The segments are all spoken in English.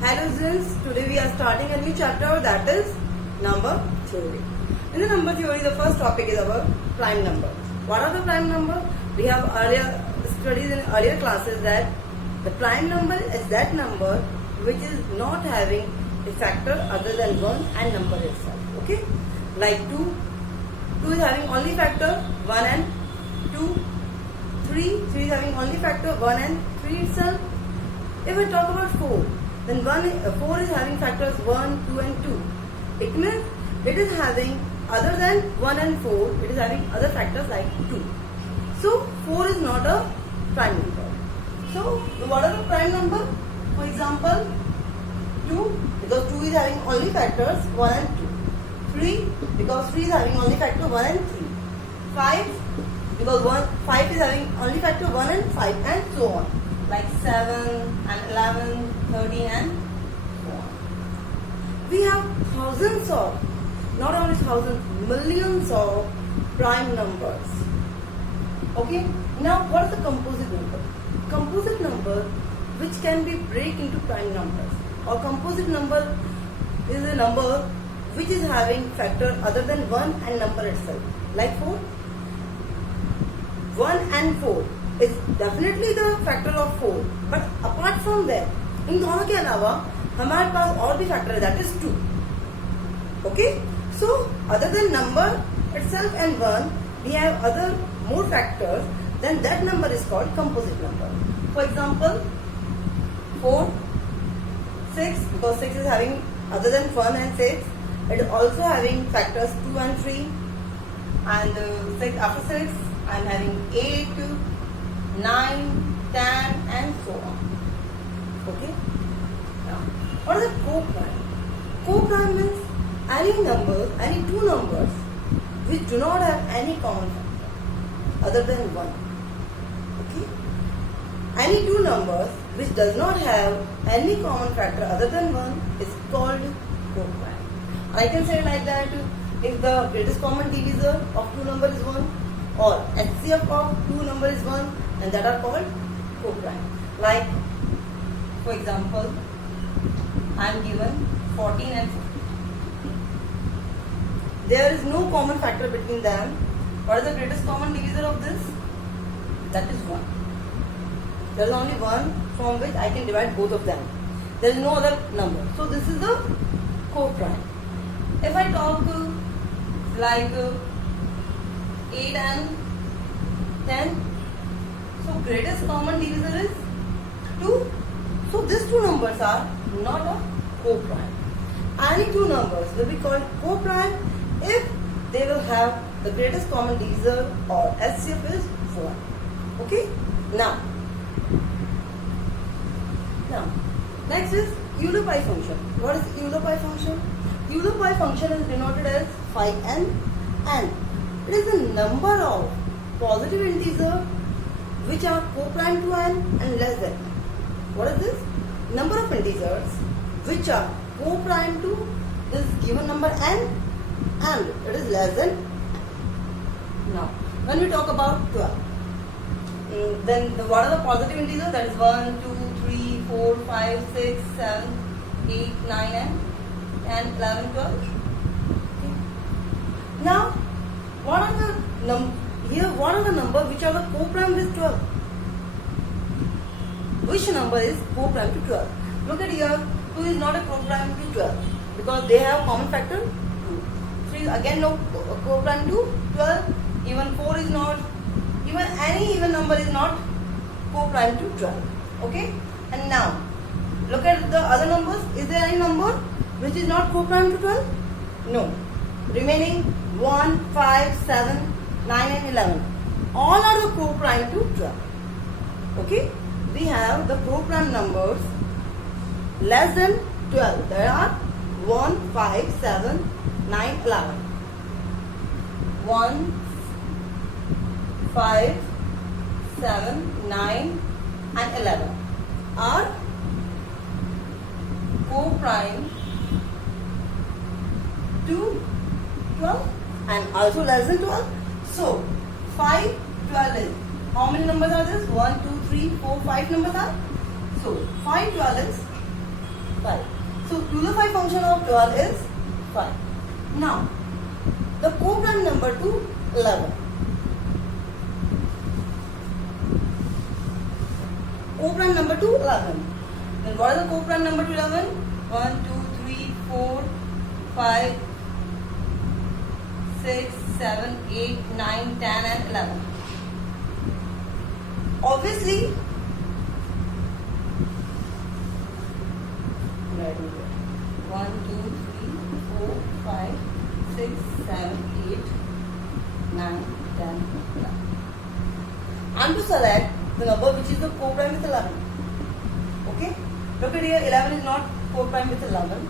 Hello students, today we are starting a new chapter, that is number theory. In the number theory, the first topic is our prime number. What are the prime number? We have earlier studied in earlier classes that the prime number is that number which is not having a factor other than 1 and number itself. Okay? Like 2 is having only factor 1 and 2. 3 is having only factor 1 and 3 itself. If we talk about 4, then 4 is having factors 1, 2 and 2. It means it is having other than 1 and 4, it is having other factors like 2. So 4 is not a prime number. So what are the prime number? For example, 2 because 2 is having only factors 1 and 2. 3 because 3 is having only factor 1 and 3. 5 because 5 is having only factor 1 and 5 and so on. Like 7 and 11, 13 and so on. We have thousands of, not only thousands, millions of prime numbers. Okay. Now what is the composite number? Composite number which can be break into prime numbers, or composite number is a number which is having factor other than 1 and number itself. Like 4. 1 and 4 is definitely the factor of 4, but apart from that, इन दोनों के अलावा हमारे पास और भी factor है, that is 2. Okay, so other than number itself and 1, we have other more factors. Then that number is called composite number. For example, 4, 6 because 6 is having other than 1 and 6, it is also having factors 2 and 3, and 6 after 6 I am having 8, 9, 10 and so on. Okay. Now, what is a co-prime? Co-prime means any number, any two numbers which do not have any common factor other than 1. Okay. Any two numbers which does not have any common factor other than 1 is called co-prime. I can say like that if the greatest common divisor of two numbers is 1, or HCF of two number is 1, and that are called co-prime. Like, for example, I am given 14 and 15. There is no common factor between them. What is the greatest common divisor of this? That is 1. There is only 1 from which I can divide both of them. There is no other number. So this is the co-prime. If I talk like 8 and 10, so greatest common divisor is 2. So these two numbers are not a co-prime. Any two numbers will be called co-prime if they will have the greatest common divisor, or HCF is 1. Okay. Now next is Euler-Pi function. What is Euler-Pi function? Euler-Pi function is denoted as phi n, and it is the number of positive integers which are co-prime to n and less than n. What is this? Number of integers which are co-prime to this given number n and it is less than n. Now, when we talk about 12, then what are the positive integers? That is 1, 2, 3, 4, 5, 6, 7, 8, 9 and 10, 11, 12. Okay. Now, what are the number which are the co-prime with 12? Which number is co-prime to 12? Look at here, 2 is not a co-prime to 12 because they have common factor 2. 3 is again no co-prime to 12. Even 4 is not. Even any even number is not co-prime to 12. Okay? And now, look at the other numbers. Is there any number which is not co-prime to 12? No. Remaining 1, 5, 7, 9 and 11. All are the co-prime to 12. Okay? We have the co-prime numbers less than 12. There are 1, 5, 7, 9, 11. 1, 5, 7, 9 and 11 are co-prime to 12 and also less than 12. So 5, 12 is, how many numbers are this? 1, 2, 3, 4, 5 numbers are. So 5, 12 is 5. So to the 5 function of 12 is 5. Now the co-prime number to 11. Co-prime number to 11. Then what is the co-prime number to 11? 1, 2, 3, 4, 5, 6, 7, 8, 9, 10 and 11. Obviously, 1, 2, 3, 4, 5, 6, 7, 8, 9, 10, 11. And to select the number which is the co-prime with 11. Okay? Look at here, 11 is not co-prime with 11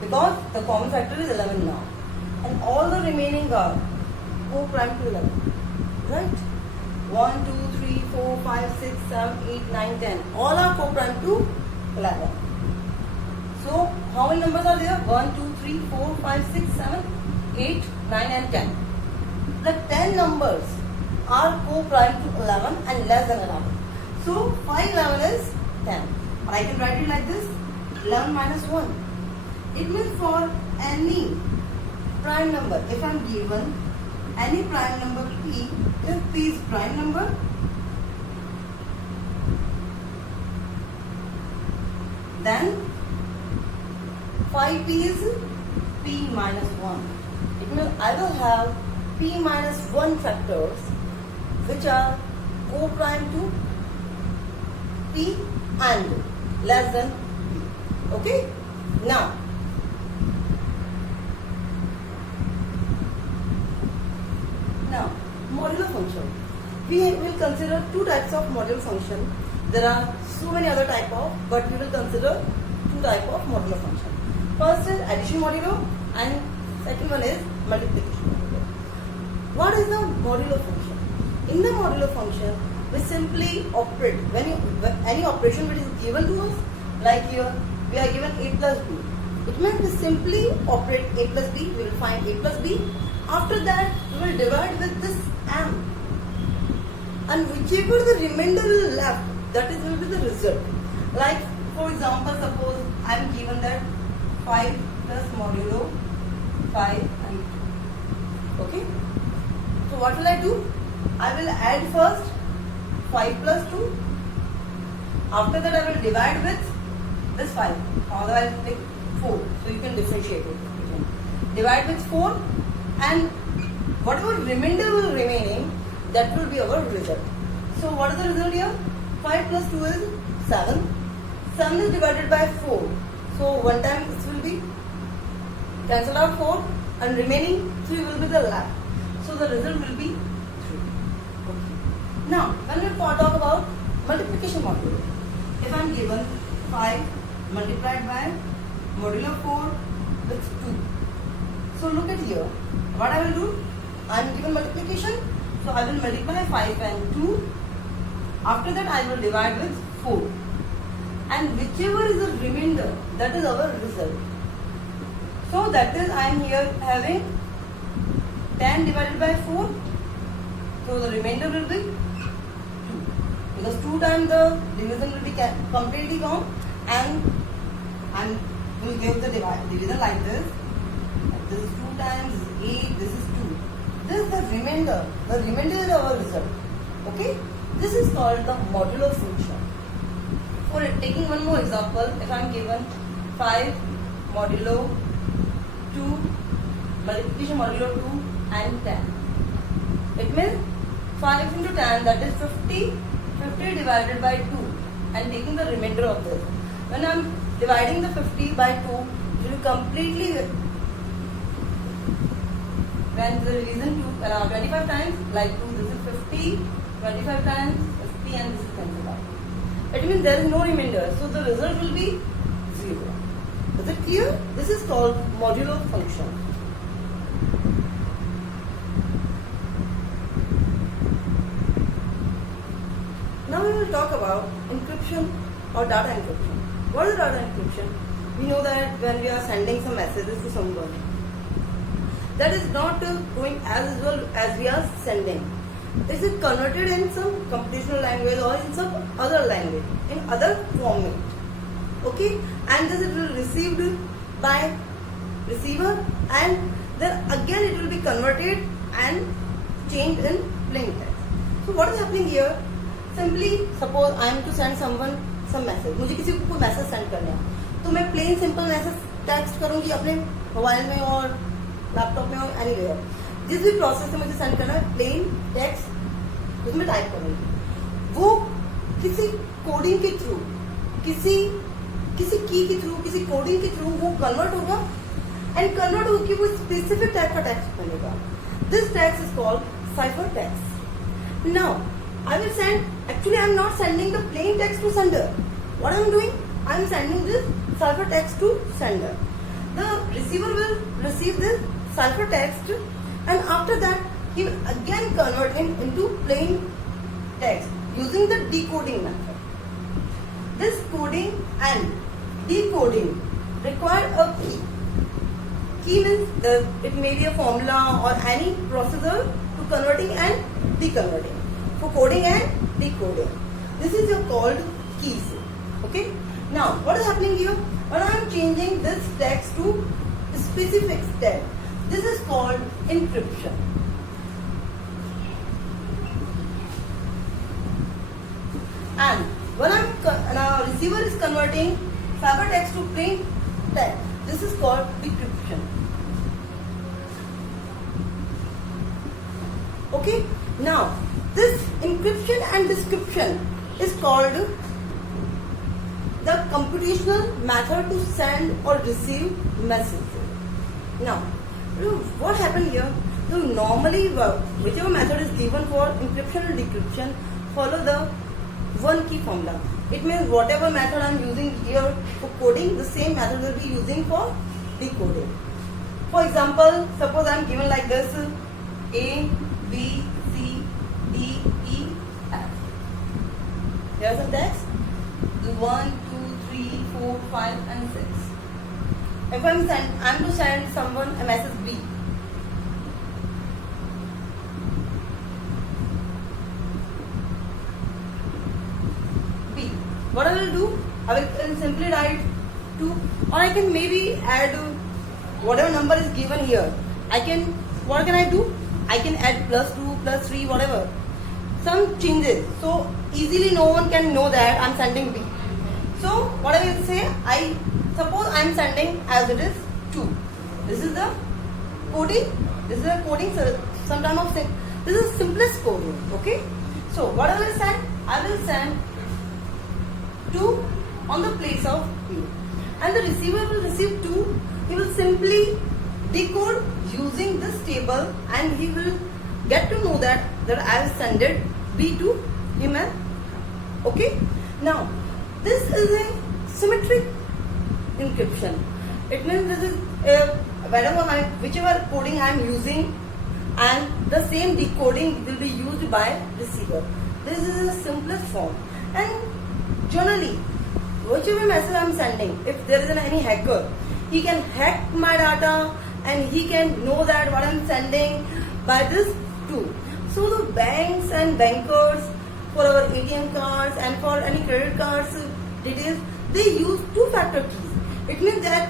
because the common factor is 11 now. And all the remaining are co-prime to 11. Right? 1, 2, 3, 4, 5, 6, 7, 8, 9, 10. All are co-prime to 11. So, how many numbers are there? 1, 2, 3, 4, 5, 6, 7, 8, 9 and 10. The 10 numbers are co-prime to 11 and less than 11. So, 5 11 is 10. Or I can write it like this, 11 minus 1. It means for any prime number, if I am given any prime number P, if P is prime number, then 5P is P minus 1. It means I will have P minus 1 factors which are co-prime to P and less than P. Okay? Now, modular function. We will consider two types of modular function. There are so many other type of, but we will consider two type of modular function. First is addition modulo and second one is multiplication modulo. What is the modular function? In the modular function, we simply operate when any operation which is given to us, like here we are given a plus b. It means we simply operate a plus b. We will find a plus b. After that, we will divide with this m, and whichever the remainder is left, that is will be the result. Like for example, suppose I am given that 5 plus modulo 5 and 2. Okay. So what will I do? I will add first 5 plus 2. After that, I will divide with this 5. Although I will take 4, so you can differentiate it. Divide with 4, and whatever remainder will remaining, that will be our result. So what is the result here? 5 plus 2 is 7. 7 is divided by 4. So one time this will be cancelled out 4 and remaining 3 will be the left. So the result will be 3. Okay. Now when we talk about multiplication modulo, if I am given 5 multiplied by modulo 4 with 2. So look at here. What I will do? I am given multiplication. So I will multiply 5 and 2. After that I will divide with 4. And whichever is the remainder, that is our result. So that is I am here having 10 divided by 4. So the remainder will be 2. Because 2 times the division will be completely gone, and will give the division like this. This is 2 times 8, this is 2. This is the remainder. The remainder is our result. Okay? This is called the modular function. For taking one more example, if I am given 5 modulo 2, multiplication modulo 2 and 10. It means 5 into 10, that is 50. 50 divided by 2 and taking the remainder of this. When I am dividing the 50 by 2, it will completely, when the division 25 times, like 2, this is 50, 25 times 50 and this is cancelled out. It means there is no remainder, so the result will be 0. Is it clear? This is called modular function. Now we will talk about encryption or data encryption. What is data encryption? We know that when we are sending some messages to someone, that is not going as well as we are sending. Is it converted in some computational language or in some other language, in other format? Okay, and this it will received by receiver, and then again it will be converted and changed in plain text. So what is happening here? Simply suppose I am to send someone some message. मुझे किसी को कोई message send करना है तो मैं plain simple message text करूंगी अपने मोबाइल में और लैपटॉप में और एनीवेयर. जिस भी प्रोसेस से मुझे सेंड करना है प्लेन टेक्स्ट उसमें टाइप करूंगी. वो किसी कोडिंग के थ्रू किसी की के थ्रू किसी कोडिंग के थ्रू वो कन्वर्ट होगा एंड कन्वर्ट होकर वो स्पेसिफिक टाइप का टेक्स्ट बनेगा. This text is called cipher text. Now I will send, actually I am not sending the plain text to sender. What I am doing? I am sending this cipher text to sender. The receiver will receive this cipher text and after that he will again convert it into plain text using the decoding method. This coding and decoding require a key. Key means it may be a formula or any processor to converting and deconverting. For coding and decoding. This is called keys. Okay. Now what is happening here? When I am changing this text to specific text, this is called encryption. And when now receiver is converting cipher text to plain text, this is called decryption. Okay. Now this encryption and decryption is called the computational method to send or receive messages. Now, what happened here? So normally, whichever method is given for encryption and decryption, follow the one key formula. It means whatever method I am using here for coding, the same method will be using for decoding. For example, suppose I am given like this: A, B, C, D, E, F. Here's the text: 1, 2, 3, 4, 5, and 6. If I'm to send someone a message B. B. What I will do? I will simply write 2, or I can maybe add whatever number is given here. What can I do? I can add +2, +3, whatever. Some changes. So easily no one can know that I'm sending B. So what I will say, suppose I'm sending as it is 2. This is the coding. This is the coding. Some time of thing. This is simplest coding. Okay. So what I will send? I will send 2 on the place of B, and the receiver will receive 2. He will simply decode using this table, and he will get to know that I have sent B to him. Okay. Now this is a symmetric encryption. It means this is whichever coding I am using, and the same decoding will be used by receiver. This is the simplest form. And generally, whichever message I am sending, if there is any hacker, he can hack my data and he can know that what I am sending by this tool. So the banks and bankers, for our ATM cards and for any credit cards details, they use two-factor keys. It means that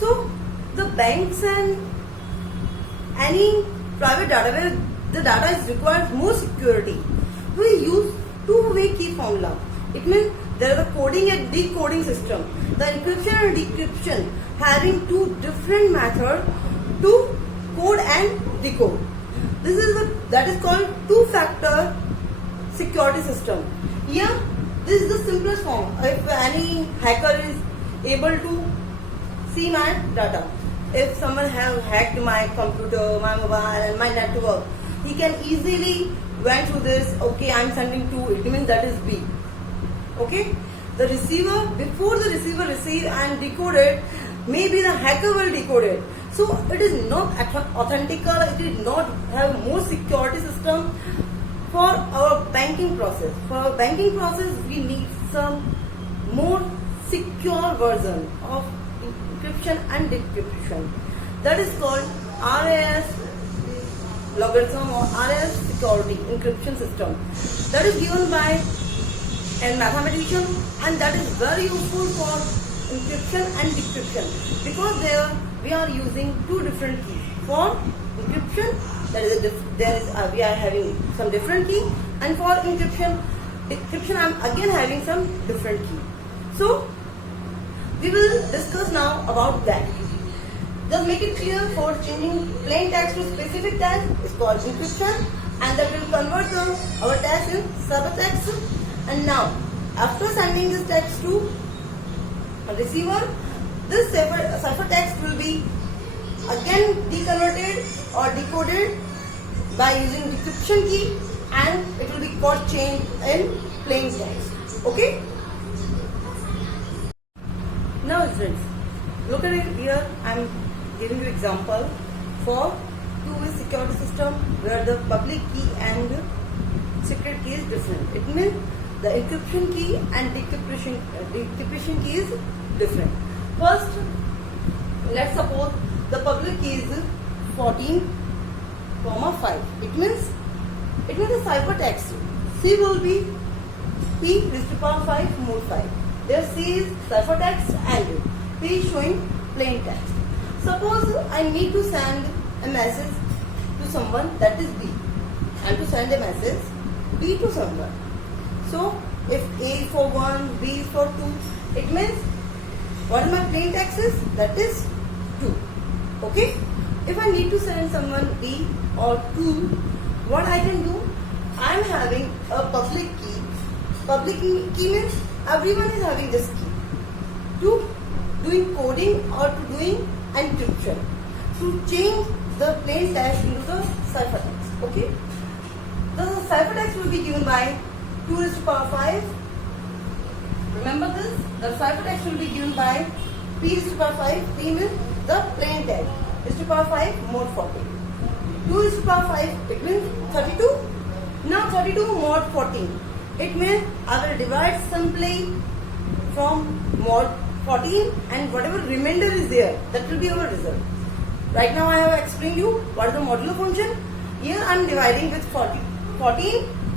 so the banks and any private data where the data is required more security, we use two-way key formula. It means there is a coding and decoding system. The encryption and decryption having two different methods to code and decode. That is called two-factor security system. Here, this is the simplest form. If any hacker is able to see my data, if someone have hacked my computer, my mobile, and my network, he can easily went through this. Okay, I am sending 2. It means that is B. Okay, the receiver, before the receiver receive and decode it, maybe the hacker will decode it. So it is not authentical. It did not have more security system for our banking process. For our banking process, we need some more secure version of encryption and decryption. That is called RAS logarithm or RAS security encryption system. That is given by and mathematician, and that is very useful for encryption and decryption, because there we are using two different keys. For encryption, we are having some different key, and for decryption I am again having some different key. So we will discuss now about that. Just make it clear, for changing plain text to specific text is called encryption, and that will convert our text in ciphertext. And now, after sending this text to a receiver, this ciphertext will be again deconverted or decoded by using decryption key, and it will be called change in plain text. Okay? Now friends, look at it here. I am giving you example for two-way security system where the public key and secret key is different. It means the encryption key and decryption key is different. First, let's suppose the public key is 14,5. It means the ciphertext C will be P raised to power 5 mod 5. There C is ciphertext and P is showing plain text. Suppose I need to send a message to someone, that is B. I am to send a message B to someone. So if A is for 1, B is for 2, it means what my plain text is, that is 2. Okay? If I need to send someone B or 2, what I can do? I am having a public key. Public key means everyone is having this key to doing coding or to doing encryption, to change the plain text into the ciphertext. Okay? The ciphertext will be given by 2 raised to power 5. Remember this? The ciphertext will be given by P raised to power 5. P means the plain text. Raised to power 5 mod 40. 2 raised to power 5, it means 32. Now 32 mod 14. It means I will divide simply from mod 14, and whatever remainder is there, that will be our result. Right now I have explained you what is the modulo function. Here I am dividing with 14,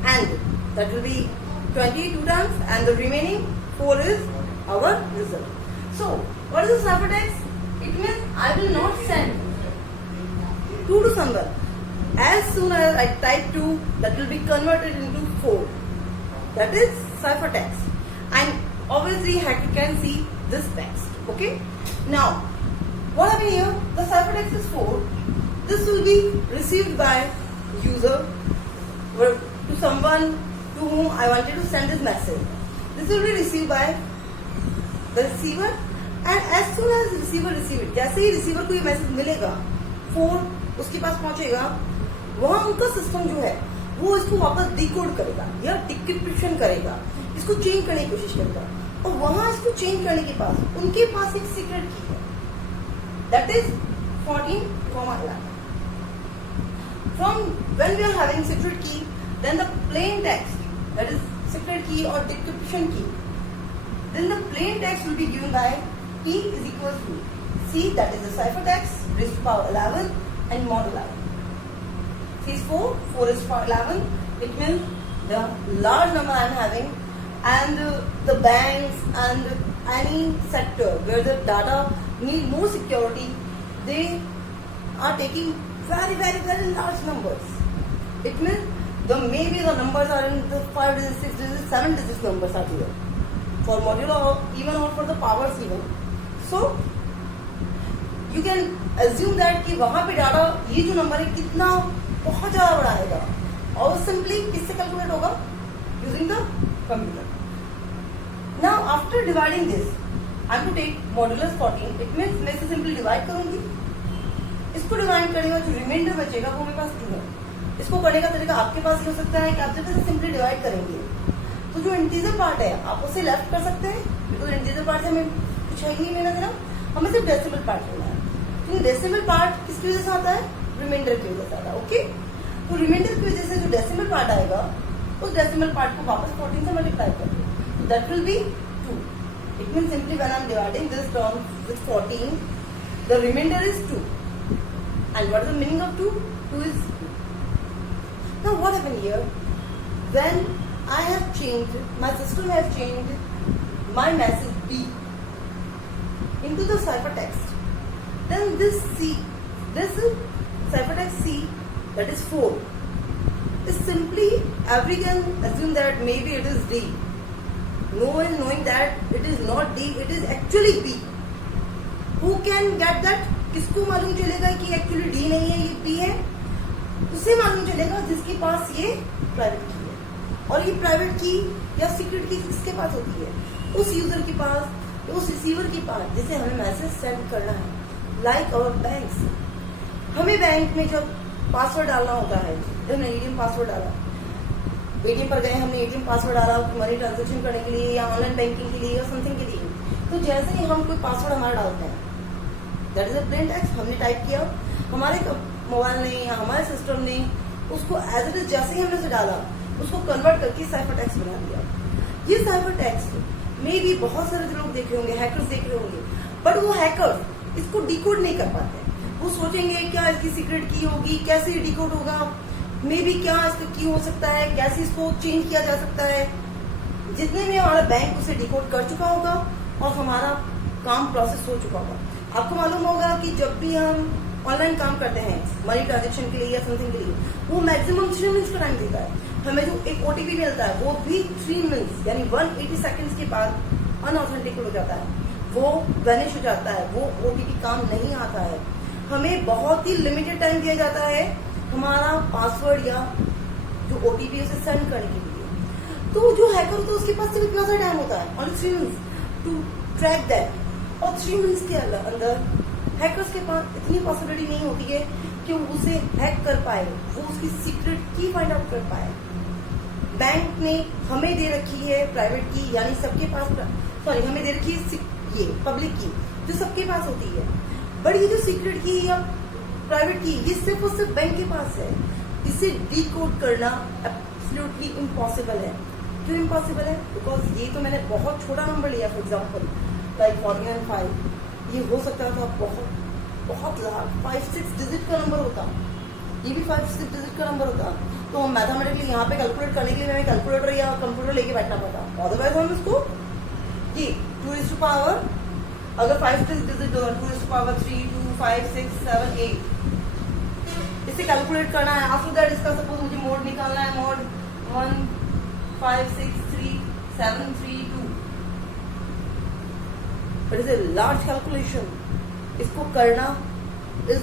and that will be 22 times, and the remaining 4 is our result. So what is the ciphertext? It means I will not send 2 to someone. As soon as I type 2, that will be converted into 4. That is ciphertext. And obviously hacker can see this text. Okay? Now, what happened here? The ciphertext is 4. This will be received by user to someone to whom I wanted to send this message. This will be received by the receiver, and as soon as receiver receive it, जैसे ही receiver को ये message मिलेगा, 4 उसके पास पहुंचेगा, वहाँ उनका system जो है वो इसको वापस डिकोड करेगा या डिक्रिप्शन करेगा, इसको चेंज करने की कोशिश करेगा, और वहाँ इसको चेंज करने के पास उनके पास एक सीक्रेट की है, that is 14,11. From when we are having secret key, then the plain text, that is secret key or decryption key, then the plain text will be given by P is equals to C, that is the ciphertext raised to power 11 and mod 11. C is 4, 4 is to power 11. It means the large number I am having, and the banks and any sector where the data need more security, they are taking very, very, very large numbers. It means maybe the numbers are in the 5 digits, 6 digits, 7 digits numbers are here. For modulo or even or for the powers even. So you can assume that कि वहाँ पे data ये जो number है कितना बहुत ज़्यादा बड़ा आएगा, और सिंपली किससे कैलकुलेट होगा? Using the computer. Now after dividing this, I have to take modulus 14. It means मैं इसे सिंपली डिवाइड करूँगी. इसको डिवाइड करने का जो रिमाइंडर बचेगा वो मेरे पास 2 है. इसको करने का तरीका आपके पास ही हो सकता है कि आप जब इसे सिंपली डिवाइड करेंगे तो जो इंटीजर पार्ट है आप उसे लेफ्ट कर सकते हैं, बिकॉज इंटीजर पार्ट से हमें कुछ है ही नहीं लेना देना, हमें सिर्फ डेसिमल पार्ट लेना है. तो डेसिमल पार्ट किसकी वजह से आता है? रिमाइंडर की वजह से आता है. ओके, तो रिमाइंडर की वजह से जो डेसिमल पार्ट आएगा उस डेसिमल पार्ट को वापस 14 से मल्टीप्लाई कर दो, that will be 2. It mean simply when I am dividing this term with 14, the remainder is 2. And what is the meaning of 2? 2 is 2. Now what happened here? When I have changed, my system has changed my message B into the ciphertext. Then this ciphertext C, that is 4, is simply, every can assume that maybe it is D. No one knowing that it is not D, it is actually B. Who can get that? किसको मालूम चलेगा कि actually D नहीं है, ये B है? उसे मालूम चलेगा जिसके पास ये प्राइवेट की है। और ये प्राइवेट की या सीक्रेट की किसके पास होती है? उस यूजर के पास, उस रिसीवर के पास जिसे हमें मैसेज सेंड करना है। लाइक अवर बैंक्स, हमें बैंक में जब पासवर्ड डालना होता है, जब हमने एटीएम पासवर्ड डाला, एटीएम पर गए, हमने एटीएम पासवर्ड डाला मनी ट्रांजेक्शन करने के लिए या ऑनलाइन बैंकिंग के लिए या समथिंग के लिए, तो जैसे ही हम कोई पासवर्ड हमारा डालते हैं, that is a plain text, हमने टाइप किया, हमारे मोबाइल ने या हमारे सिस्टम ने उसको एज इट इज जैसे ही हमने उसे डाला, उसको कन्वर्ट करके साइफर टेक्स्ट बना दिया। ये साइफर टेक्स्ट में भी बहुत सारे जो लोग देख रहे होंगे, हैकर्स देख रहे होंगे, बट वो हैकर्स इसको डिकोड नहीं कर पाते। वो सोचेंगे क्या इसकी सीक्रेट की होगी, कैसे डिकोड होगा, मे बी क्या इसका की हो सकता है, कैसे इसको चेंज किया जा सकता है। जितने भी हमारा बैंक उसे डिकोड कर चुका होगा और हमारा काम प्रोसेस हो चुका होगा। आपको मालूम होगा कि जब भी हम ऑनलाइन काम करते हैं मनी ट्रांजेक्शन के लिए या समथिंग के लिए, वो मैक्सिमम 3 मिनट्स का टाइम देता है। हमें जो एक ओटीपी मिलता है वो भी 3 मिनट्स यानी 180 सेकंड्स के बाद अनऑथेंटिकेट हो जाता है, वो वैनिश हो जाता है, वो ओटीपी काम नहीं आता है। हमें बहुत ही लिमिटेड टाइम दिया जाता है हमारा पासवर्ड या जो ओटीपी उसे सेंड करने के लिए। तो जो हैकर होता है उसके पास सिर्फ इतना सा टाइम होता है, only 3 minutes to track that. और 3 मिनट्स के अंदर हैकर्स के पास इतनी पॉसिबिलिटी नहीं होती है कि वो उसे हैक कर पाए, वो उसकी सीक्रेट की फाइंड आउट कर पाए। बैंक ने हमें दे रखी है प्राइवेट की, यानी सबके पास, सॉरी हमें दे रखी है ये पब्लिक की जो सबके पास होती है, बट ये जो सीक्रेट की या प्राइवेट की ये सिर्फ और सिर्फ बैंक के पास है। इसे डिकोड करना एब्सोल्युटली इम्पॉसिबल है। क्यों इम्पॉसिबल है? बिकॉज ये तो मैंने बहुत छोटा नंबर लिया, फॉर एग्जाम्पल लाइक 49.5, ये हो सकता था बहुत लार्ज 5-6 डिजिट का नंबर होता, ये भी 5-6 डिजिट का नंबर होता। तो हम मैथमेटिकली यहाँ पे कैलकुलेट करने के लिए हमें कैलकुलेटर या कंप्यूटर लेके बैठना पड़ता। अदरवाइज हम इसको ये 2 पावर, अगर 5-6 डिजिट 2 पावर 3, 2, 5, 6, 7, 8 इसे कैलकुलेट करना है। आफ्टर दैट इसका सपोज मुझे मोड निकालना है, mode 1, 5, 6, 3, 7, 3, 2, but is a large calculation. इसको करना इज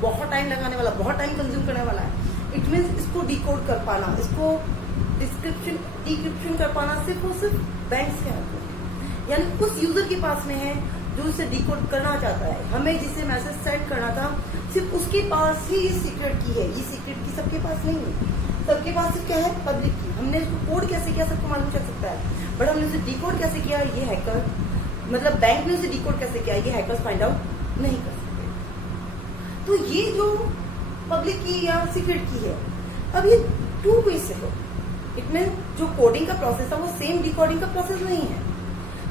बहुत टाइम लगाने वाला, बहुत टाइम कंज्यूम करने वाला है। इट मीन्स इसको डिकोड कर पाना, इसको डिक्रिप्शन कर पाना सिर्फ और सिर्फ बैंक्स के हाथ में, यानी उस यूजर के पास में है जो इसे डिकोड करना चाहता है। हमें जिसे मैसेज सेंड करना था सिर्फ उसके पास ही ये सीक्रेट की है। ये सीक्रेट की सबके पास नहीं है, सबके पास सिर्फ क्या है? पब्लिक की। हमने इसको कोड कैसे किया सबको मालूम चल सकता है, बट हमने उसे डिकोड कैसे किया ये हैकर, मतलब बैंक ने उसे डिकोड कैसे किया ये हैकर्स फाइंड आउट नहीं कर सकते। तो ये जो पब्लिक की या सीक्रेट की है, अब ये 2 वे से हो। इट मीन जो कोडिंग का प्रोसेस है वो सेम डिकोडिंग का प्रोसेस नहीं है।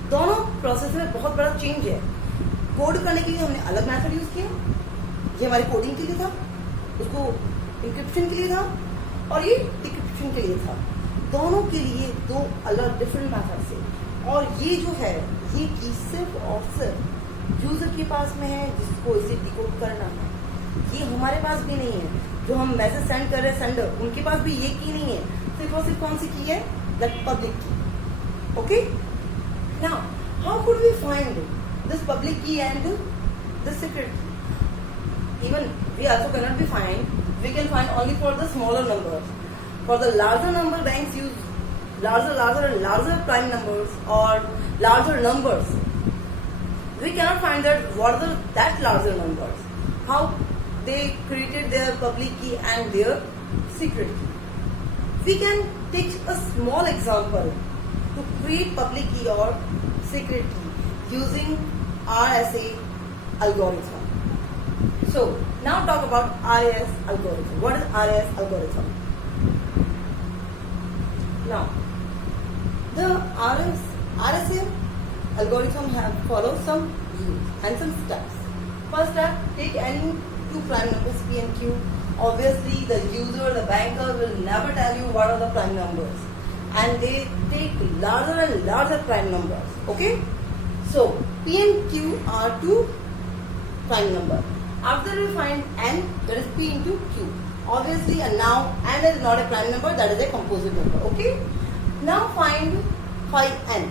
दोनों प्रोसेस में बहुत बड़ा चेंज है। कोड करने के लिए हमने अलग मेथड यूज किया, ये हमारी कोडिंग के लिए था, उसको इंक्रिप्शन के लिए था, और ये डिक्रिप्शन के लिए था। दोनों के लिए 2 अलग डिफरेंट मेथड से। और ये जो है ये की सिर्फ और सिर्फ यूजर के पास में है जिसको इसे डिकोड करना है। ये हमारे पास भी नहीं है। जो हम मैसेज सेंड कर रहे हैं सेंडर, उनके पास भी ये की नहीं है। सिर्फ और सिर्फ कौन सी की है? That public key. Okay, now how could we find this public key and this secret key? Even we also can not be find, we can find only for the smaller numbers. For the larger number banks use larger prime numbers or larger numbers. We cannot find that larger numbers. How they created their public key and their secret key. We can take a small example to create public key or secret key using RSA algorithm. So now talk about RAS algorithm. What is RAS algorithm? Now, the RSA algorithm follows some rules and some steps. First step, take any 2 prime numbers P and Q. Obviously, the user, the banker will never tell you what are the prime numbers. and they take larger and larger prime numbers. Okay, so P and Q are two prime numbers. After we find n, that is P into Q. Obviously, and now n is not a prime number, that is a composite number. Okay, now find phi n.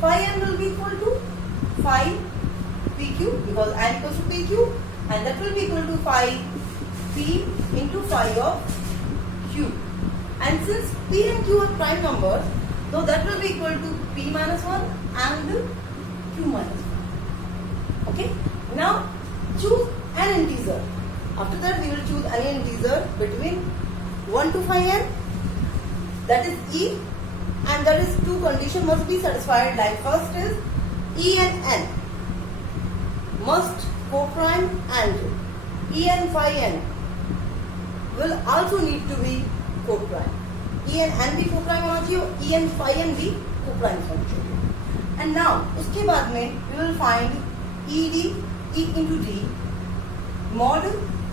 Phi n will be equal to phi PQ, because n equals to PQ, and that will be equal to phi P into phi of Q. And since P and Q are prime numbers, so that will be equal to P minus 1 and Q minus 1. Okay, now choose an integer. After that, we will choose any integer between 1 to phi n, that is E, and that is two conditions must be satisfied. Like first is E and n must co-prime, and E and phi n will also need to be co-prime. E and n भी co-prime होना चाहिए, E and phi n भी co-prime होना चाहिए. And now उसके बाद में we will find E into D mod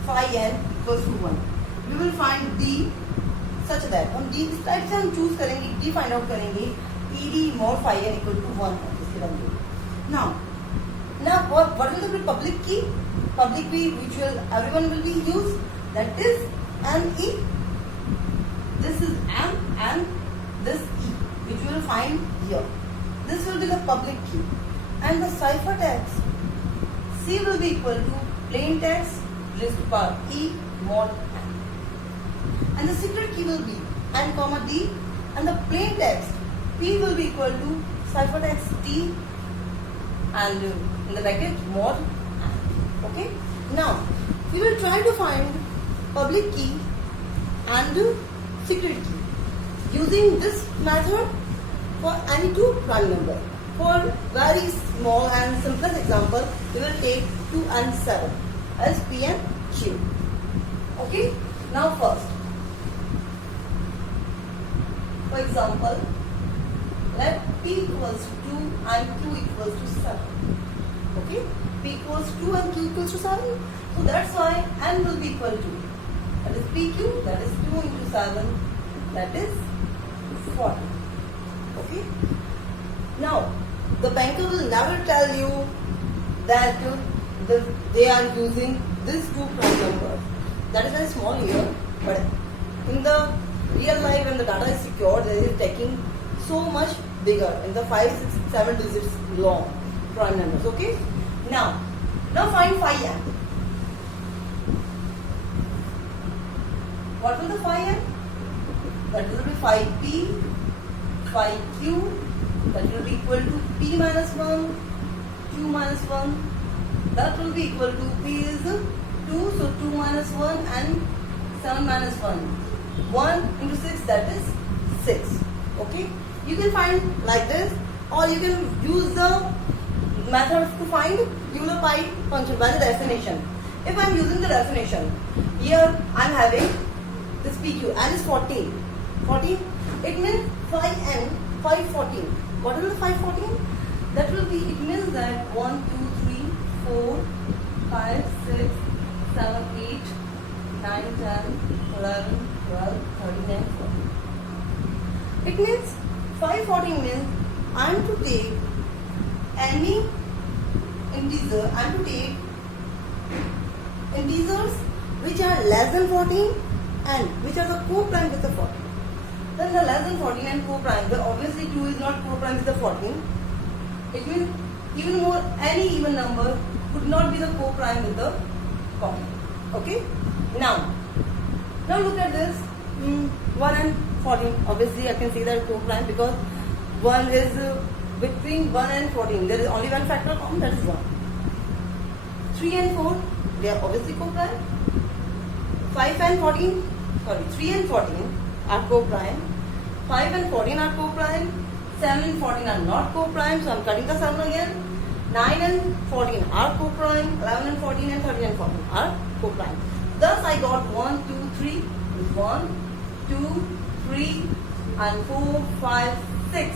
phi n equals to 1. We will find D such that हम D इस टाइप से हम चूज करेंगे, D फाइंड आउट करेंगे, ED mod phi n equal to 1 इसके value. Now what will be public key? Public key which will everyone will be used, that is ME. This is M and this E which we will find here. This will be the public key, and the cipher text C will be equal to plain text raised to power E mod n, and the secret key will be n comma D, and the plain text P will be equal to cipher text T and in the bracket mod n. Okay, now we will try to find public key and secret key using this method for any two prime number. For very small and simplest example, we will take 2 and 7 as P and Q. Okay, now first, for example, let P equals to 2 and Q equals to 7. Okay, P equals 2 and Q equals to 7. So that's why n will be equal to, that is PQ, that is 2 into 7, that is 40. Okay, now the banker will never tell you that they are using these two prime numbers. That is very small here, but in the real life when the data is secured, they is taking so much bigger in the 5, 6, 7 digits long prime numbers. Okay, now find phi n. What will the phi n? That will be phi P, phi Q, that will be equal to P minus 1, Q minus 1. That will be equal to P is 2, so 2 minus 1 and 7 minus 1. 1 into 6, that is 6. Okay, you can find like this, or you can use the method to find Euler pi function by the definition. If I am using the definition, here I am having this PQ, n is 14. 14, it means phi n, phi 14. What is the phi 14? That will be, it means that 1, 2, 3, 4, 5, 6, 7, 8, 9, 10, 11, 12, 13 and 14. It means phi 14 means I am to take any integer, I am to take integers which are less than 14 and which are the co-prime with the 14. Then the less than 14 and co-prime, the obviously 2 is not co-prime with the 14. It means even more, any even number could not be the co-prime with the 14. Okay? Now look at this, 1 and 14. Obviously I can see that co-prime because 1 is between 1 and 14. There is only one factor common, that is 1. 3 and 4, they are obviously co-prime. 5 and 14, 3 and 14 are co-prime. 5 and 14 are co-prime. 7 and 14 are not co-prime, so I am cutting the 7 again. 9 and 14 are co-prime. 11 and 14 and 13 and 14 are co-prime. Thus I got 1, 2, 3, 1, 2, 3 and 4, 5, 6.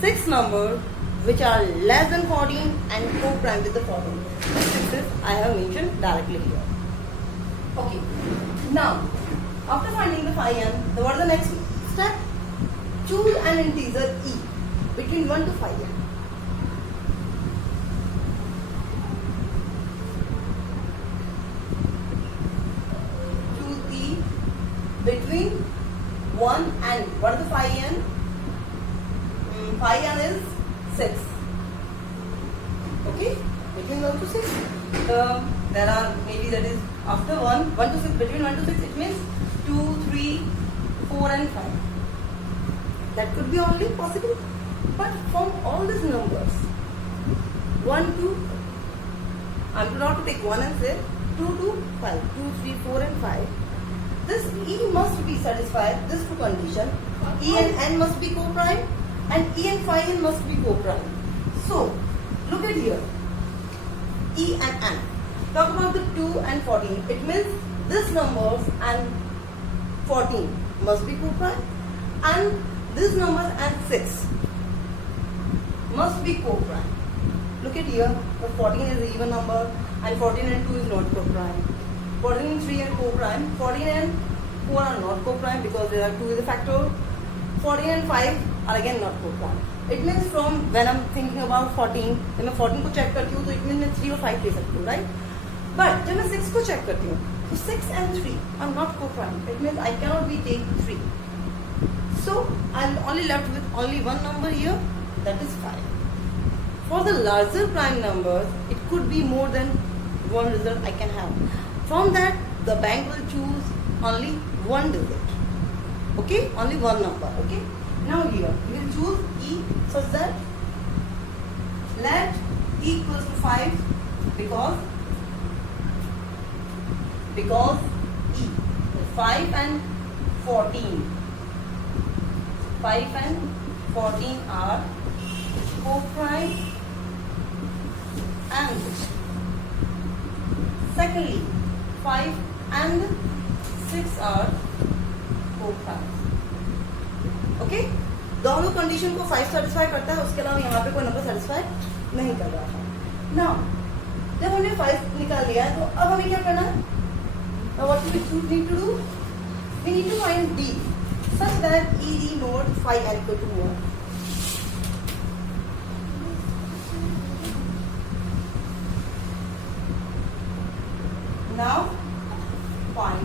6 numbers which are less than 14 and co-prime with the 14. This I have mentioned directly here. Okay. Now, after finding the phi n, what is the next step? choose an integer e between 1 to 5n. Choose e between 1 and what is the 5n? 5n is 6. Okay, between 1 to 6. There are maybe that is after 1 to 6, between 1 to 6 it means 2, 3, 4 and 5. That could be only possible. But from all these numbers, 1 to, I'm not to take 1 and say 2 to 5, 2, 3, 4 and 5. This E must be satisfied, this two condition. E and N must be co-prime and E and phi N must be co-prime. So, look at here. E and N. Talk about the 2 and 14. It means this numbers and 14 must be co-prime and this numbers and 6 must be co-prime. Look at here. The 14 is an even number and 14 and 2 is not co-prime. 14 and 3 are co-prime. 14 and 4 are not co-prime because there are 2 is a factor. 14 and 5 are again not co-prime. It means from when I'm thinking about 14, जब मैं 14 को check करती हूँ तो it means मैं 3 और 5 ले सकती हूँ, right? But जब मैं 6 को check करती हूँ तो 6 and 3 are not co-prime. It means I cannot be take 3. So I'm only left with only one number here, that is 5. For the larger prime numbers, it could be more than one result I can have. From that, the bank will choose only one digit. Okay, only one number. Okay. Now here we will choose E such that let E equals to 5 because E 5 and 14 are co-prime and secondly 5 and 6 are co-prime. Okay दोनों condition को 5 satisfy करता है, उसके अलावा यहाँ पे कोई number satisfy नहीं कर रहा है। नाउ जब हमने 5 निकाल लिया है तो अब हमें क्या करना है? What we need to do? We need to find D such that ED mod phi n equal to 1. Now find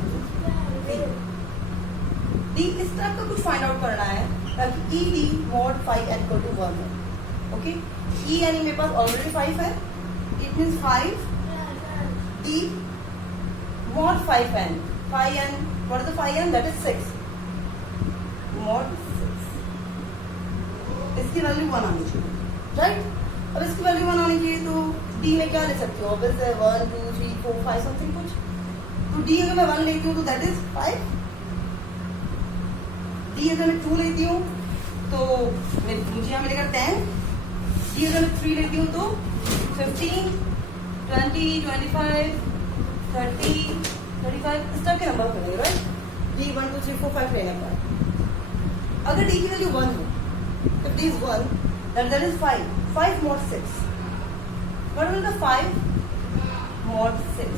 D इस तरह का कुछ फाइंड आउट करना है ताकि ED mod phi n equal to 1 है. ओके, E यानी मेरे पास ऑलरेडी 5 है. It means 5 D mod phi n. Phi n, what is the phi n? That is 6. Mod 6. इसकी वैल्यू 1 आनी चाहिए, राइट? अब इसकी वैल्यू 1 आनी चाहिए तो D में क्या ले सकती हूँ? ऑब्वियस है 1, 2, 3, 4, 5 समथिंग कुछ. तो D अगर मैं 1 लेती हूँ तो दैट इज 5. D अगर मैं 2 लेती हूँ तो मुझे यहाँ मिलेगा 10. D अगर मैं 3 लेती हूँ तो 15, 20, 25, 30, 35 इस तरह के नंबर मिलेंगे, राइट? D 1, 2, 3, 4, 5 लेने पर अगर D की वैल्यू 1 है, if D is 1, then that is 5. 5 mod 6. What will the 5 mod 6?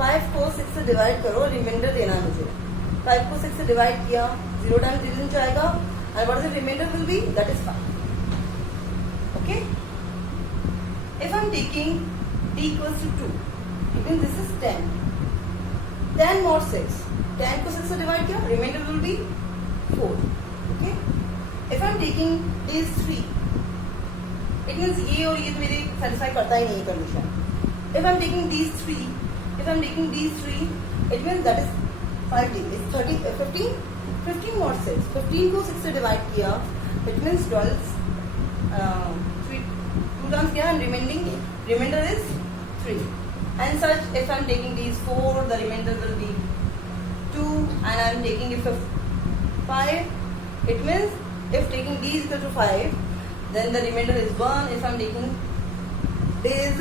5 को 6 से डिवाइड करो, रिमाइंडर देना है मुझे. 5 को 6 से डिवाइड किया, 0 टाइम्स डिवीजन जाएगा, and what is the remainder will be? That is 5. Okay? If I am taking D equals to 2, it means this is 10. 10 mod 6. 10 को 6 से डिवाइड किया, remainder will be 4. Okay? If I am taking D is 3, it means ये और ये तो मेरे satisfy करता ही नहीं condition. If I am taking D is 3, it means that is 5 D. It's 30, 15. 15 mod 6. 15 को 6 से डिवाइड किया, it means 12. 2 times किया and remainder is 3. And such, if I am taking D is 4, the remainder will be 2, and I am taking it 5. It means if taking D is equal to 5, then the remainder is 1. If I am taking D is,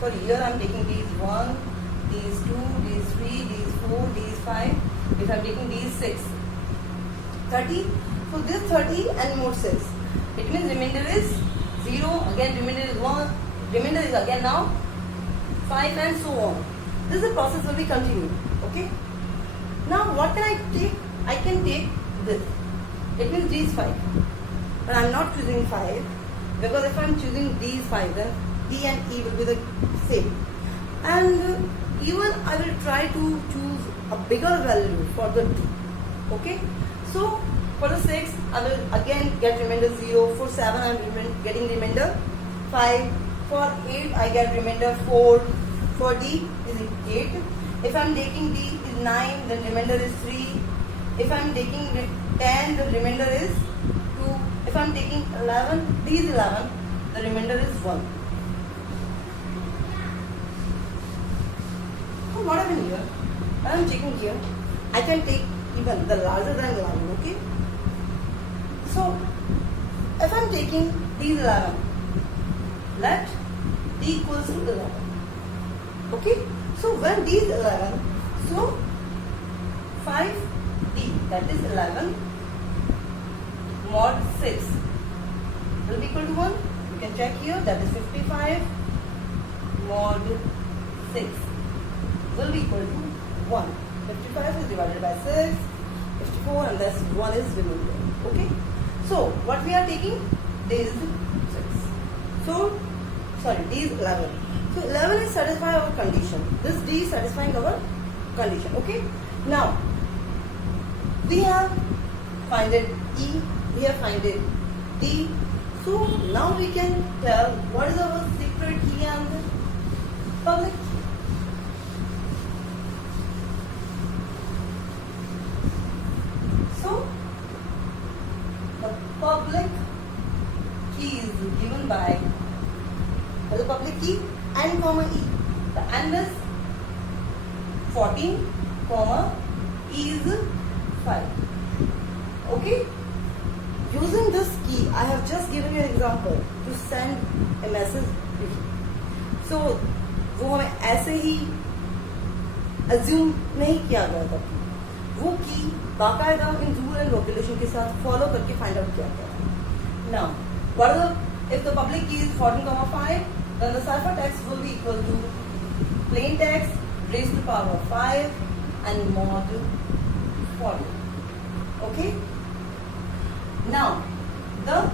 sorry, here I am taking D is 1, D is 2, D is 3, D is 4, D is 5. If I am taking D is 6, 30. So this 30 and mod 6. It means remainder is 0. Again remainder is 1. Remainder is again now 5 and so on. This is the process will be continued. Okay. Now what can I take? I can take this. It means D is 5. But I'm not choosing 5 because if I'm choosing D is 5, then D and E will be the same. And even I will try to choose a bigger value for the D. Okay? So for the 6, I will again get remainder 0. For 7, I'm getting remainder 5. For 8, I get remainder 4. For D is 8. If I'm taking D is 9, then remainder is 3. If I'm taking 10, the remainder is 2. If I'm taking 11, D is 11, the remainder is 1. So what happened here? When I'm checking here, I can take even the larger than 11, okay? So if I'm taking D is 11, let D equals to 11. Okay? So when D is 11, so 5D, that is 11 mod 6 will be equal to 1. You can check here, that is 55 mod 6 will be equal to 1. 55 is divided by 6, 54, and thus 1 is remainder. Okay? So what we are taking? D is 6. So, sorry, D is 11. So 11 is satisfying our condition. This D is satisfying our condition. Okay? Now, we have finded E, we have finded D. So now we can tell what is our secret key and public key. So the public key is given by the public key N comma E. The N is 14 comma E is 5. Okay? Using this key, I have just given you an example to send a message. So वो हमें ऐसे ही assume नहीं किया गया था. वो की बाकायदा इन रूल एंड रेगुलेशन के साथ फॉलो करके फाइंड आउट किया गया. Now, what are the, if the public key is 14,5, then the ciphertext will be equal to plain text raised to the power of 5 and mod 40. Okay? Now, the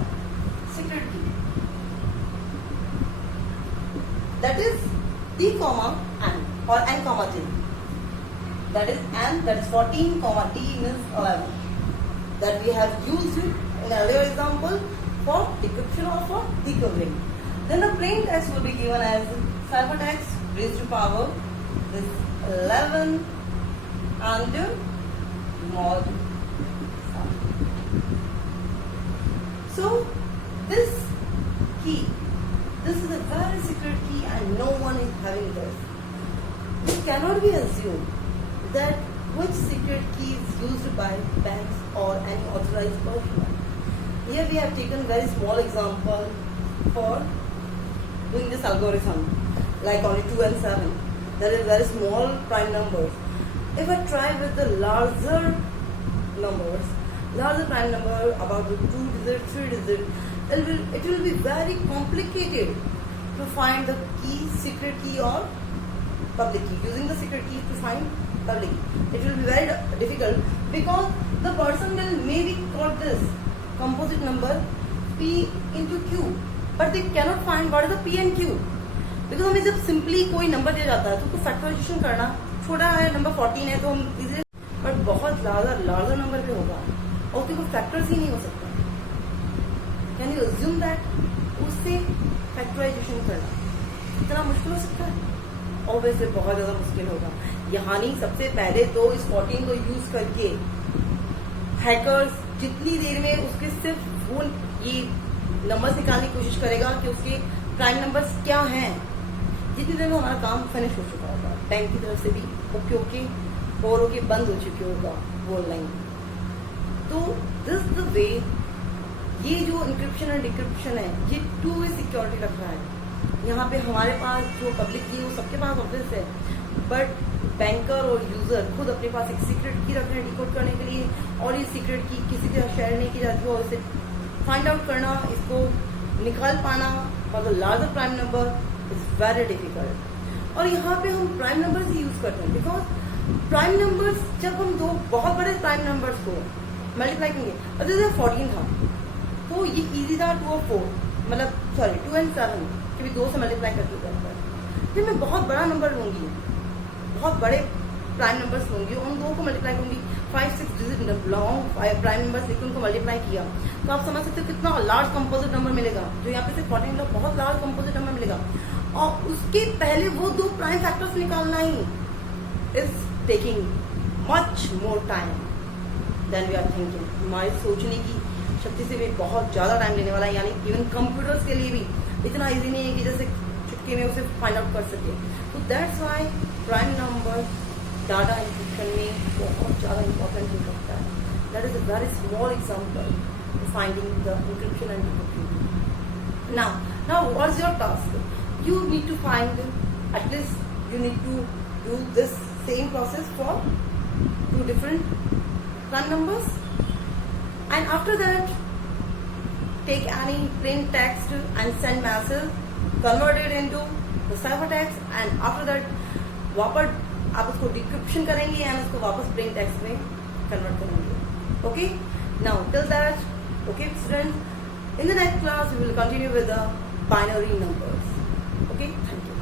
secret key, that is D comma N or N comma T. That is N, that is 14 comma T means 11. That we have used in earlier example for decryption or for decoding. Then the plain text will be given as ciphertext raised to power this 11 and mod 7. So this key, this is a very secret key and no one is having this. It cannot be assumed that which secret key is used by banks or any authorized person. Here we have taken very small example for doing this algorithm, like only 2 and 7. There is very small prime numbers. If I try with the larger numbers, larger prime number about the 2-digit, 3-digit, it will be very complicated to find the key, secret key or public key. Using the secret key to find public key, it will be very difficult because the person will maybe got this composite number P into Q, but they cannot find what is the P and Q. Because हमें जब simply कोई number दिया जाता है तो उसको factorisation करना, छोटा है नंबर 14 है तो हम इजीली, बट बहुत लार्जर नंबर पे होगा और उसके कोई फैक्टर्स ही नहीं हो सकता. कैन यू अज्यूम दैट उससे फैक्टराइजेशन करना इतना मुश्किल हो सकता है? ऑब्वियसली बहुत ज्यादा मुश्किल होगा. यहाँ नहीं, सबसे पहले तो इस 14 को यूज करके हैकर्स जितनी देर में उसके सिर्फ वो ये नंबर्स निकालने की कोशिश करेगा कि उसके प्राइम नंबर्स क्या हैं, जितनी देर में हमारा काम फिनिश हो चुका होगा. बैंक की तरफ से भी ओके और ओके बंद हो चुकी होगा वो लाइन. तो दिस द वे, ये जो इंक्रिप्शन और डिक्रिप्शन है ये 2 वे सिक्योरिटी रख रहा है. यहाँ पे हमारे पास जो पब्लिक की वो सबके पास ऑब्वियस है, बट बैंकर और यूजर खुद अपने पास एक सीक्रेट की रख रहे हैं डिकोड करने के लिए, और ये सीक्रेट की किसी के साथ शेयर नहीं की जाती और इसे फाइंड आउट करना, इसको निकाल पाना for the larger prime number is very difficult. और यहाँ पे हम प्राइम नंबर्स ही यूज करते हैं बिकॉज प्राइम नंबर्स, जब हम दो बहुत बड़े प्राइम नंबर्स को मल्टीप्लाई करेंगे, और जैसे 14 था तो ये इजी था 2 और 4, मतलब सॉरी 2 and 7 कि भी 2 से मल्टीप्लाई करके करता है। फिर मैं बहुत बड़ा नंबर लूंगी, बहुत बड़े प्राइम नंबर्स लूंगी, उन 2 को मल्टीप्लाई करूंगी, 5-6 डिजिट लॉन्ग प्राइम नंबर्स लेकर उनको मल्टीप्लाई किया, तो आप समझ सकते हो कितना लार्ज कंपोजिट नंबर मिलेगा। जो यहाँ पे से 14 बहुत लार्ज कंपोजिट नंबर मिलेगा, और उसके पहले वो 2 प्राइम फैक्टर्स निकालना ही is taking much more time than we are thinking. हमारी सोचने की शक्ति से भी बहुत ज़्यादा टाइम लेने वाला है, यानी इवन कंप्यूटर्स के लिए भी इतना इजी नहीं है कि जैसे चुटकी में उसे फाइंड आउट कर सके। तो that's why prime number data encryption में बहुत ज़्यादा इंपॉर्टेंट हो सकता है। That is a very small example finding the encryption and decryption. Now what's your task? You need to find, at least you need to do this same process for 2 different prime numbers, and after that take any plain text and send message, convert it into the ciphertext, and after that वापस आप उसको decryption करेंगे and उसको वापस plain text में convert करेंगे। Okay, now till that, okay students, in the next class we will continue with the binary numbers. Okay, thank you.